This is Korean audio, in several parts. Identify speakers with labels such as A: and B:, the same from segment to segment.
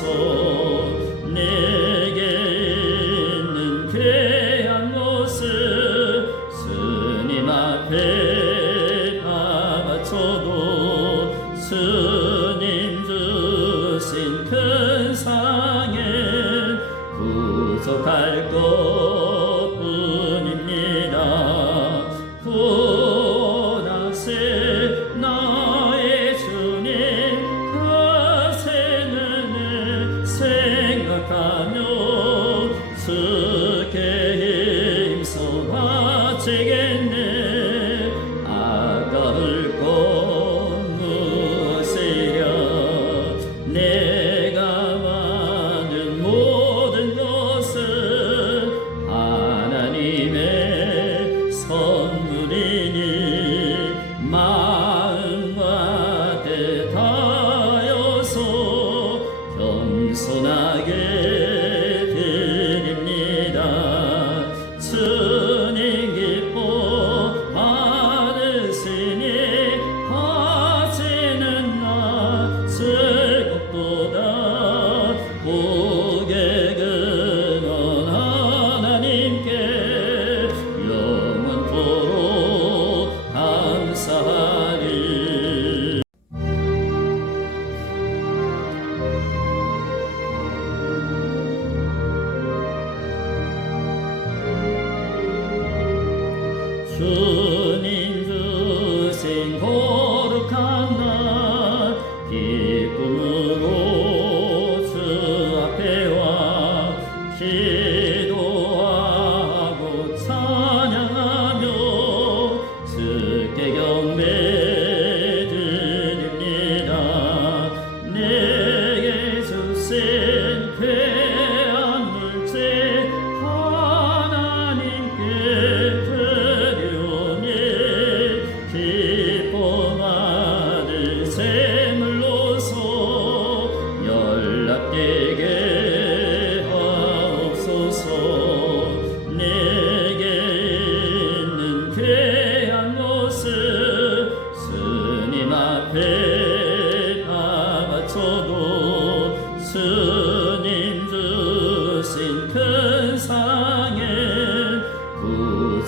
A: soul.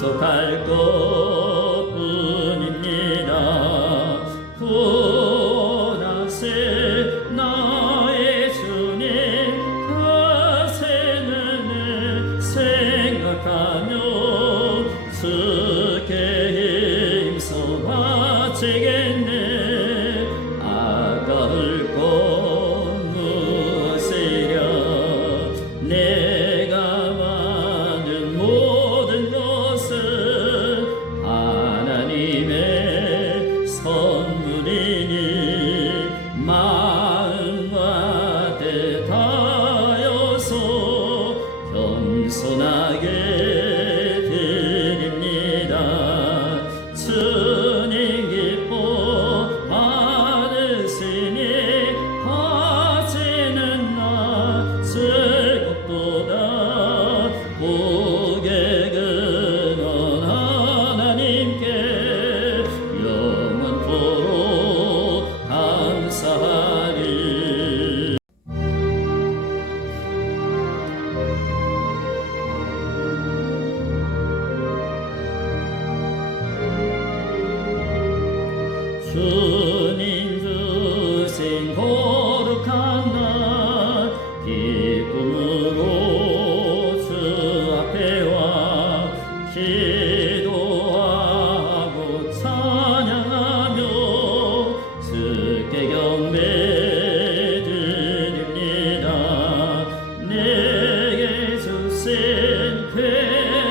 A: 부족할 것 へ。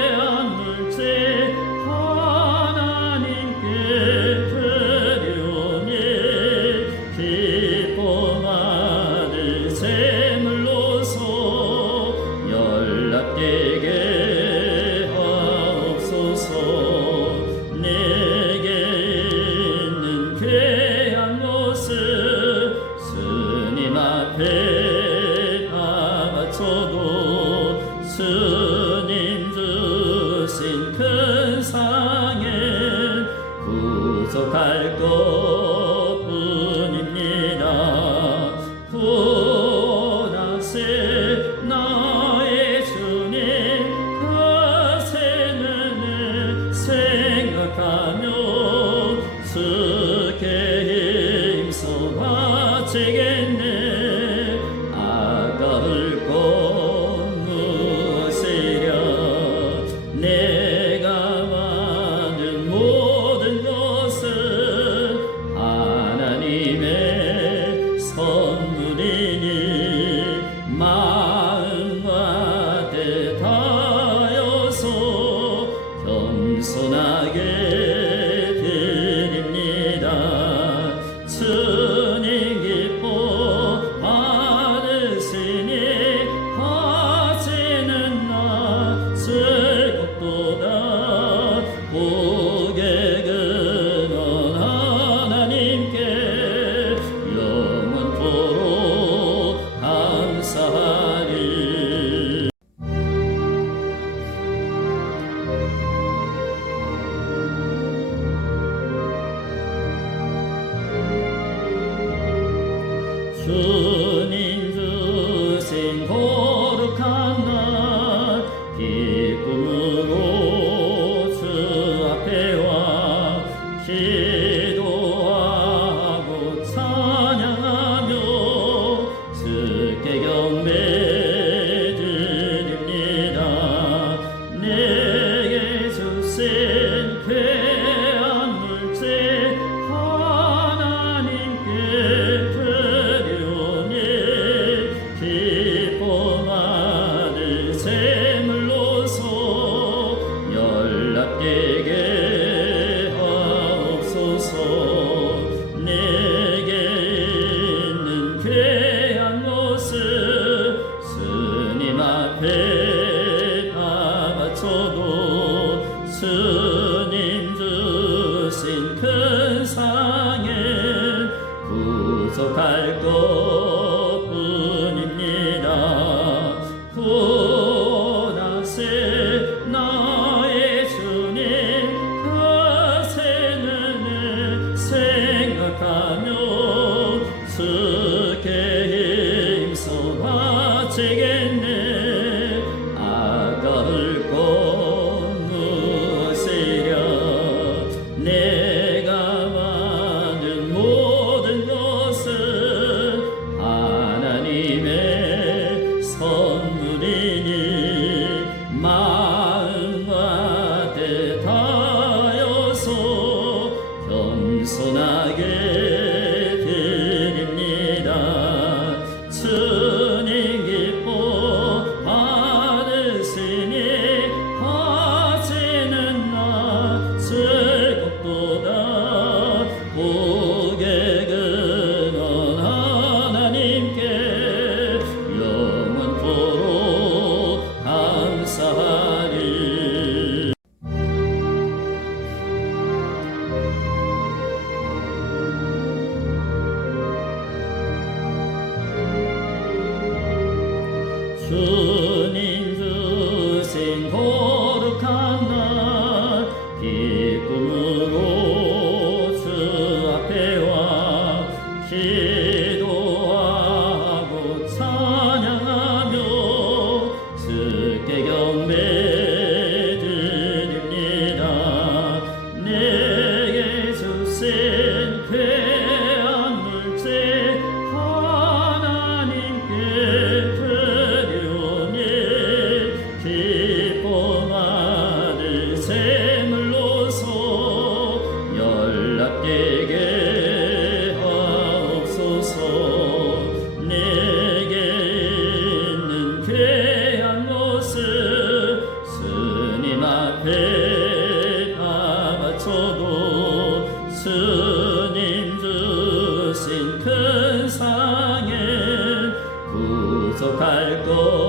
A: soul. 부족할 것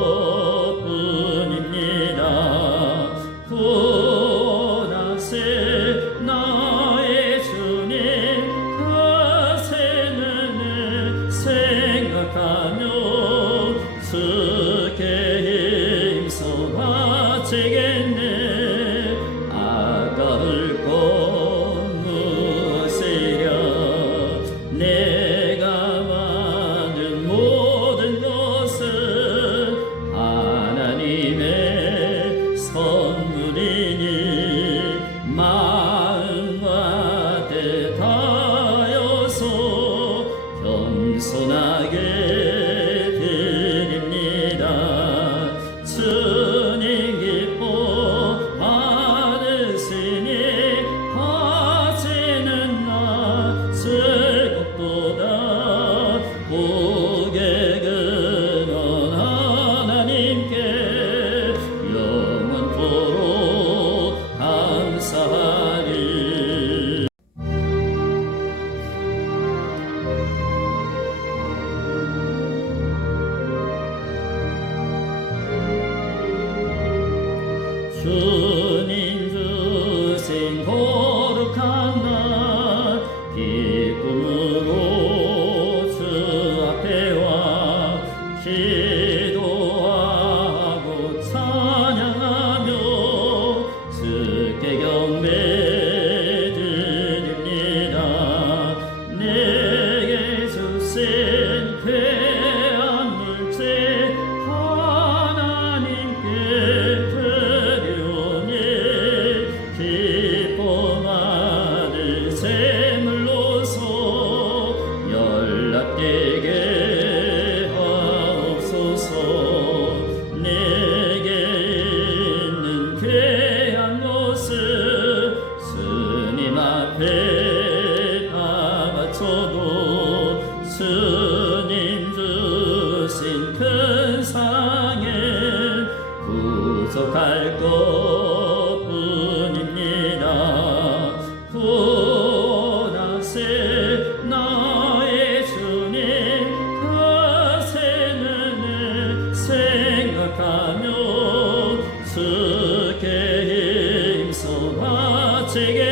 A: once it.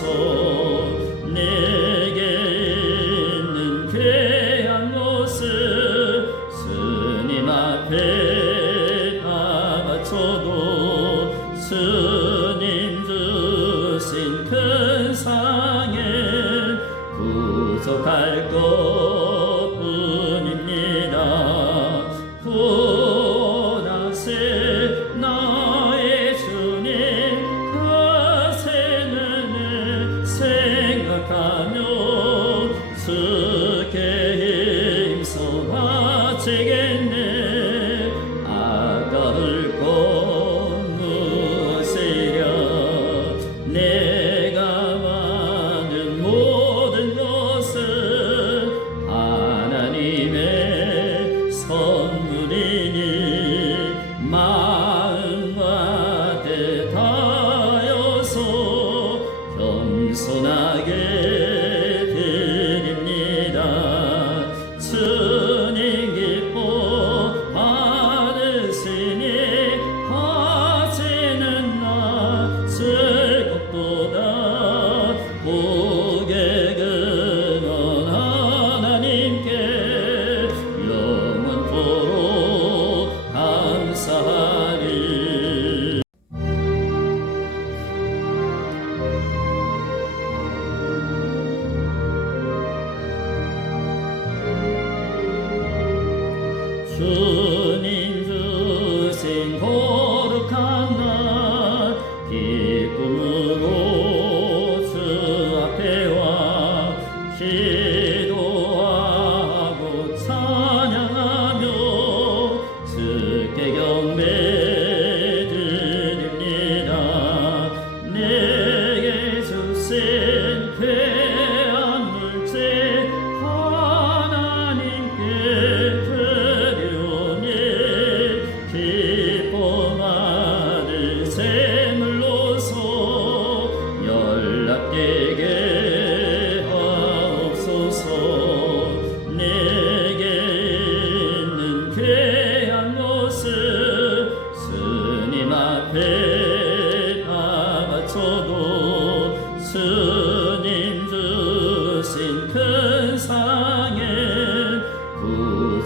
A: soul.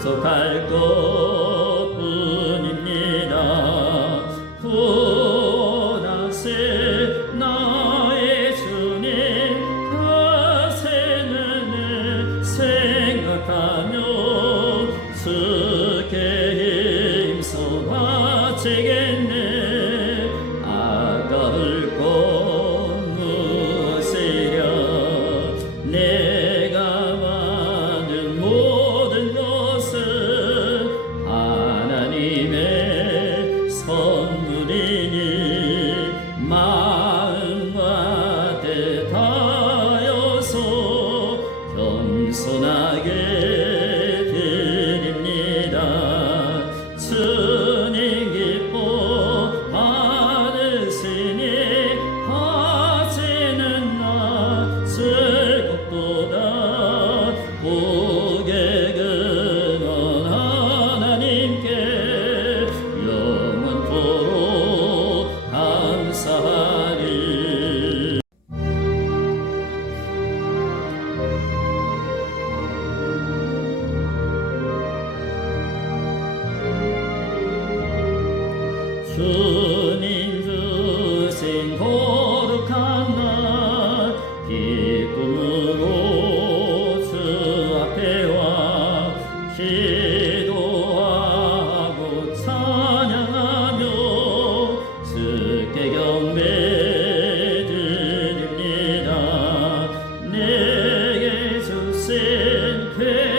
A: 부족할 것 Yeah.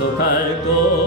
A: 走开！哥。